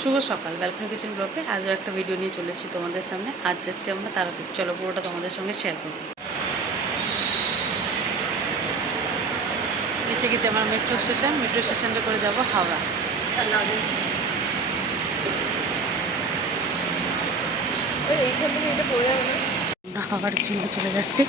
শুভ সকাল, balcony kitchen ব্লগে আজও একটা ভিডিও নিয়ে চলে এসেছি তোমাদের সামনে। আজ যাচ্ছি আমরা তারাপীঠ। চলো পুরোটা তোমাদের সঙ্গে শেয়ার করবো। এসে গেছি আমার মেট্রো স্টেশনটা করে যাব হাওড়া। এইখান থেকে এটা পড়ে যাবে না, হাওড়ার চিনে চলে যাচ্ছি।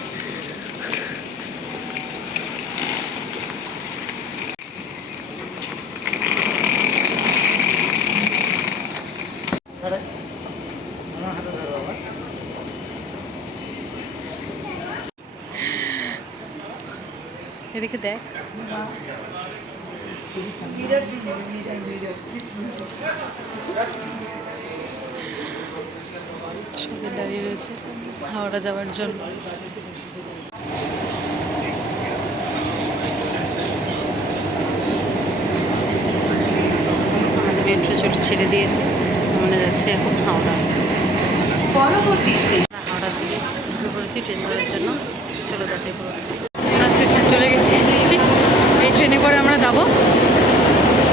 এদিকে দেখ, সবাই দাঁড়িয়ে রয়েছে হাওড়া যাওয়ার জন্য। আমাদের মেট্রো ছেড়ে দিয়েছে, মনে যাচ্ছে এখন হাওড়া। পরবর্তী হাওড়ার দিকে ঢুকে পড়েছি ট্রেন ধরার জন্য। চলো দেখাই পুরো। আমরা স্টেশন চলে গেছি, এই ট্রেনে করে আমরা যাব।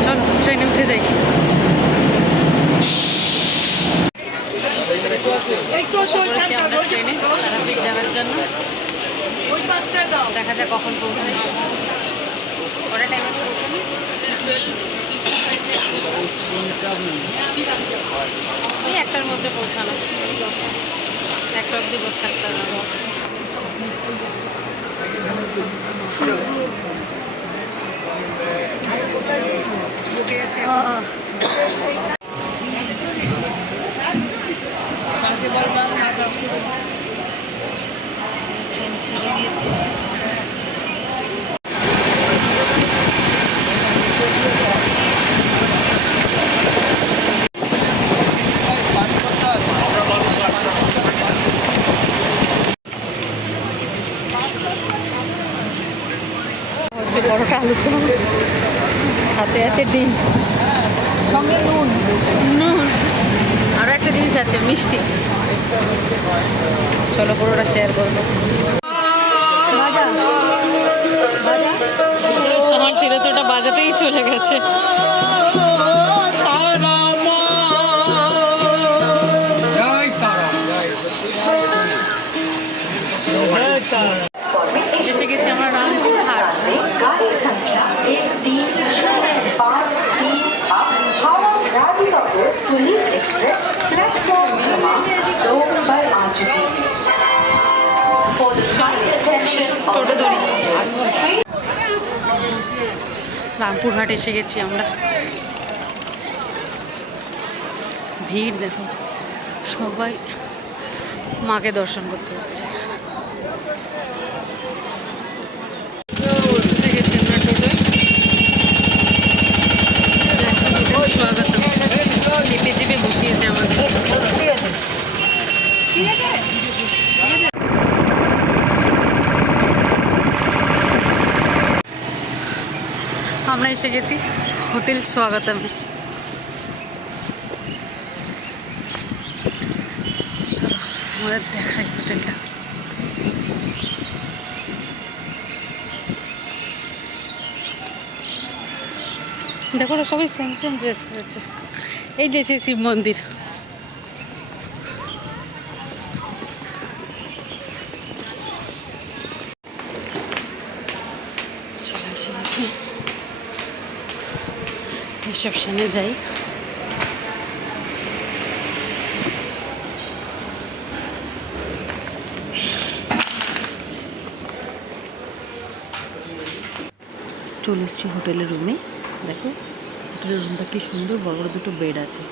চলো ট্রেনে উঠে যাই। পড়েছি আমরা ট্রেনে তারাপীঠ যাওয়ার জন্য। দেখা যাক কখন পৌঁছাই, কটা টাইমে পৌঁছানি। এই 1টার মধ্যে পৌঁছানো, 1টা অবধি বসে থাকতে হবে। ট্রেন ছেড়ে দিয়েছে। হচ্ছে পরোটা আলুর দম, সাথে আছে ডিম, সঙ্গে নুন। আরও একটা জিনিস আছে, মিষ্টি। চলো পুরোটা শেয়ার করবো। আমার ছেলে তো ওটা বাজাতেই চলে গেছে। এসে গেছি আমরা রামপুর হাট। টোটো ধরি। রামপুরহাট এসে গেছি আমরা। ভিড় দেখো, সবাই মাকে দর্শন করতে যাচ্ছে। স্বাগতম চেপে চেপে বসিয়েছে আমাদের। আমরা এসে গেছি হোটেল স্বাগতমে। চলো আমাদের দেখাই হোটেলটা। দেখো না, সবাই সেম সেম ড্রেস করেছে। এই দেশে শিব মন্দির। চলে এসে গেছি, রিসেপশনে যাই। চলে এসছি হোটেলের রুমে। দেখো হোটেলের রুমটা কি সুন্দর, বড় বড় দুটো বেড আছে।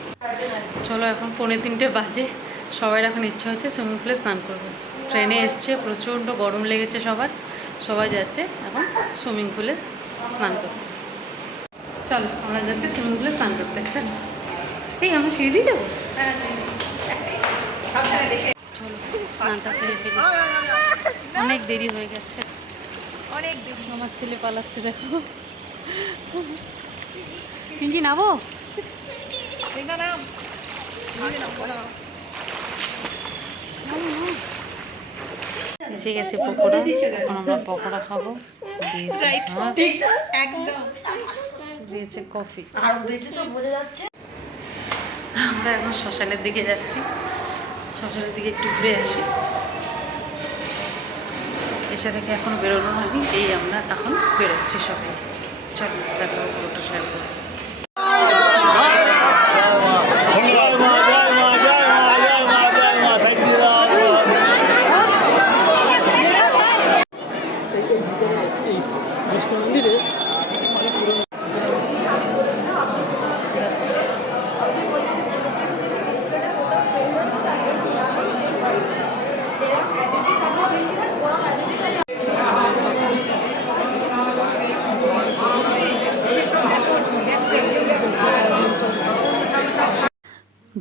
চলো এখন 2:45 বাজে। সবাই এখন ইচ্ছা হচ্ছে সুইমিং পুলে স্নান করবো। ট্রেনে এসছে, প্রচণ্ড গরম লেগেছে সবার, সবাই যাচ্ছে এখন সুইমিং পুলে স্নান করতে। চলো আমরা যাচ্ছি সুইমিং পুলে স্নান করতে। চলো এই আমরা সিঁড়ি দিয়ে যাবো। চলো স্নানটা সেরে ফেলি, অনেক দেরি হয়ে গেছে। অনেক দেরি। আমার ছেলে পালাচ্ছে, দেখো। পিঙ্কি নাবো? এসে গেছে পকোড়া, এখন আমরা পকোড়া খাবো। দিয়েছে কফি। আমরা এখন শ্মশানের দিকে যাচ্ছি, শ্মশানের দিকে একটু ঘুরে আসি। এসে থেকে এখনও বেরোনো হয়নি, এই আমরা এখন বেরোচ্ছি সবাই। চলো তারপর পুরোটা শেয়ার করি।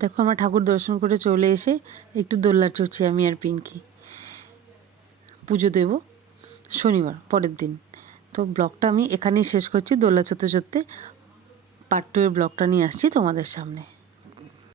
দেখো আমরা ঠাকুর দর্শন করে চলে এসে একটু দোলনা চড়ছি আমি আর পিঙ্কি। পুজো দেব শনিবার পরের দিন। তো ব্লগটা আমি এখানেই শেষ করছি। দোলনা চড়তে চড়তে পার্ট 2 এর ব্লগটা নিয়ে আসছি তোমাদের সামনে।